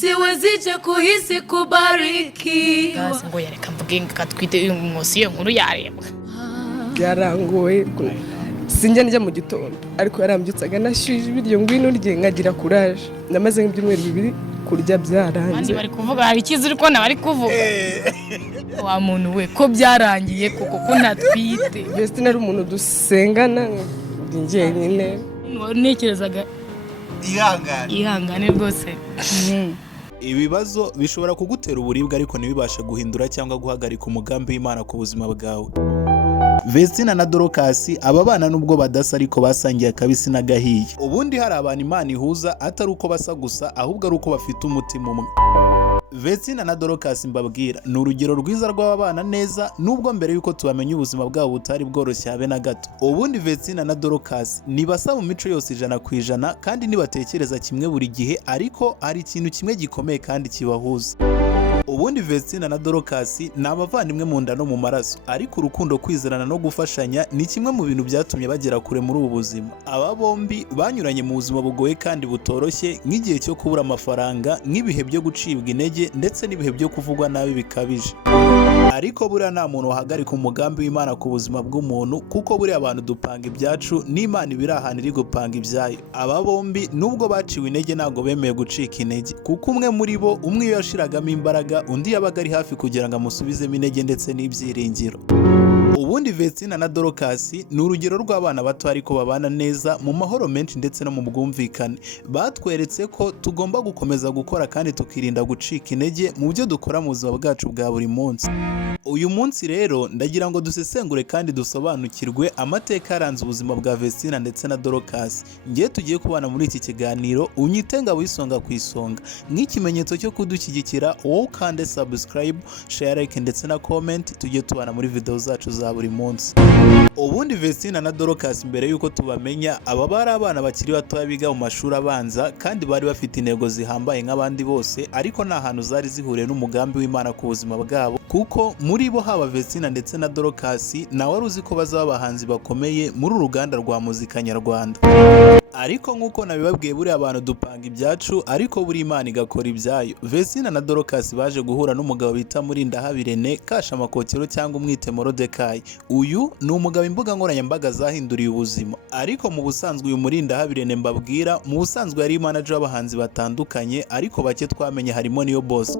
siwezi kuhisi kubarikiwa. Gazi ngo yareka mvuge katwite uyu munsi iyo nkuru yarebwa. Byarangoye sinjya njya mu gitondo ariko yarambyutsaga nashyuje ibiryo ngwino urye nkagira courage. Namaze nk'ibyumweru 2 kurya byarangiye. Abandi bari kuvuga hari ikizi uri kubona bari kuvuga. Wa muntu we ko byarangiye koko ko ntatwite. Vestine ari umuntu dusengana njye nyine. Nekerezaga ihangane rwose. Ibibazo bishobora kugutera uburibwe ariko ntibibashe guhindura cyangwa guhagarika umugambi w'Imana ku buzima bwawe. Vestine na Dorcas aba bana nubwo badasa ariko basangiye akabisi n'agahiye. Ubundi hari abantu Imana ihuza atari uko basa gusa ahubwo ari uko bafite umutima umwe. Vestine na Dorcas mbabwira ni urugero rwiza rw'abana neza nubwo mbere yuko tubamenya ubuzima bwabo butari bworoshye habe na gato. Ubundi Vestine na Dorcas nibasa mu mico yose 100% kandi nibatekereza kimwe buri gihe, ariko hari ikintu kimwe gikomeye kandi kibahuza. Ubundi Vestine na Dorcas ni abavandimwe mu nda no mu maraso, ariko urukundo, kwizerana no gufashanya ni kimwe mu bintu byatumye bagera kure muri ubu buzima. Aba bombi banyuranye mu buzima bugoye kandi butoroshye, nk'igihe cyo kubura amafaranga, nk'ibihe byo gucibwa intege ndetse n'ibihe byo kuvugwa nabi bikabije. Ariko buriya nta muntu wahagarika umugambi w'Imana ku buzima bw'umuntu, kuko buriya abantu dupanga ibyacu n'Imana ibiri ahantu iri gupanga ibyayo. Aba bombi nubwo baciwe intege ntabwo bemeye gucika intege, kuko umwe muri bo iyo yashiragamo imbaraga undi yabaga ari hafi kugira ngo amusubizemo intege ndetse n'ibyiringiro. Ubundi Vestine na Dorcas ni urugero rw'abana bato ariko babana neza mu mahoro menshi ndetse no mu bwumvikane. Batweretse ko tugomba gukomeza gukora kandi tukirinda gucika intege mu byo dukora mu buzima bwacu bwa buri munsi. Uyu munsi rero ndagira ngo dusesengure kandi dusobanukirwe amateka yaranze ubuzima bwa Vestine ndetse na Dorcas. Ngiye tugiye kubana muri iki kiganiro, unyitenga wisonga ku isonga nk'ikimenyetso cyo kudushyigikira, wowe ukande subscribe, share, like ndetse na comment. Tugiye tubana muri video zacu za buri munsi. Ubundi Vestine na Dorcas mbere yuko tubamenya, aba bari abana bakiri bato biga mu mashuri abanza kandi bari bafite intego zihambaye nk'abandi bose, ariko nta hantu zari zihuriye n'umugambi w'Imana ku buzima bwabo, kuko muri bo haba Vestine ndetse na Dorcas nawe wari uzi ko bazaba abahanzi bakomeye muri uruganda rwa muzika nyarwanda. Ariko nk'uko nabibabwiye buriya abantu dupanga ibyacu ariko buri Imana igakora ibyayo. Vestine na Dorcas baje guhura n'umugabo bita Murindahabirene Kashamakokero cyangwa umwite Morodekayi. Uyu ni umugabo imbuga nkoranyambaga zahinduriye ubuzima, ariko mu busanzwe uyu Murindahabirene mbabwira mu busanzwe yari manager w'abahanzi batandukanye, ariko bake twamenye harimo Niyo Boss.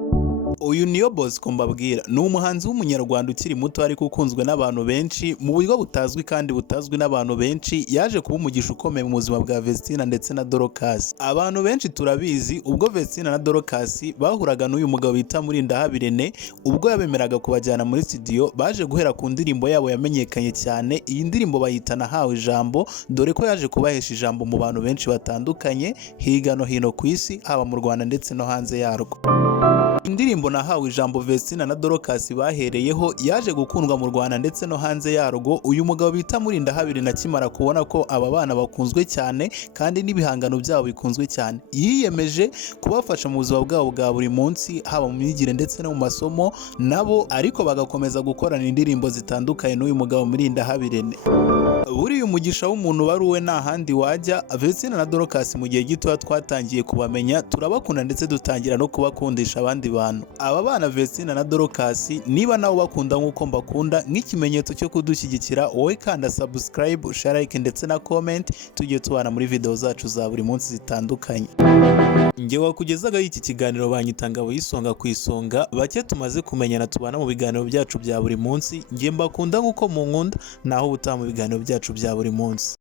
Uyu Niyo Boss mbabwira ni umuhanzi w'umunyarwanda ukiri muto ariko ukunzwe n'abantu benshi mu buryo butazwi kandi butazwi n'abantu benshi. Yaje kuba umugisha ukomeye mu buzima bwa Vestine ndetse na Dorcas. Abantu benshi turabizi ubwo Vestine na Dorcas bahuraga n'uyu mugabo bita Murindahabirene, ubwo yabemeraga kubajyana muri studio, baje guhera ku ndirimbo yabo yamenyekanye cyane. Iyi ndirimbo bayita Nahawe Ijambo, dore ko yaje kubahesha ijambo mu bantu benshi batandukanye hirya no hino ku isi, haba mu Rwanda ndetse no hanze yarwo. Indirimbo Nahawe Ijambo Vestine na Dorcas bahereyeho yaje gukundwa mu Rwanda ndetse no hanze yarwo. Uyu mugabo bita Murindahabirene akimara kubona ko aba bana bakunzwe cyane kandi n'ibihangano byabo bikunzwe cyane, yiyemeje kubafasha mu buzima bwabo bwa buri munsi, haba mu myigire ndetse no mu masomo nabo, ariko bagakomeza gukorana indirimbo zitandukanye n'uyu mugabo Murindahabirene. Buriya umugisha w'umuntu bari uwe nta handi wajya. Vestine na Dorcas mu gihe gito twatangiye kubamenya, turabakunda ndetse dutangira no kubakundisha abandi bantu. Aba bana Vestine na Dorcas niba nawe bakunda nk'uko mbakunda, nk'ikimenyetso cyo kudushyigikira, wowe kanda subscribe, share, like ndetse na comment. Tugiye tubana muri video zacu za buri munsi zitandukanye. Nge wakugezagaho iki kiganiro banyitanga wisonga ku isonga, bake tumaze kumenyana tubana mu biganiro byacu bya buri munsi. Nge mbakunda nk'uko munkunda, naho ubutaha mu biganiro byacu bya buri munsi.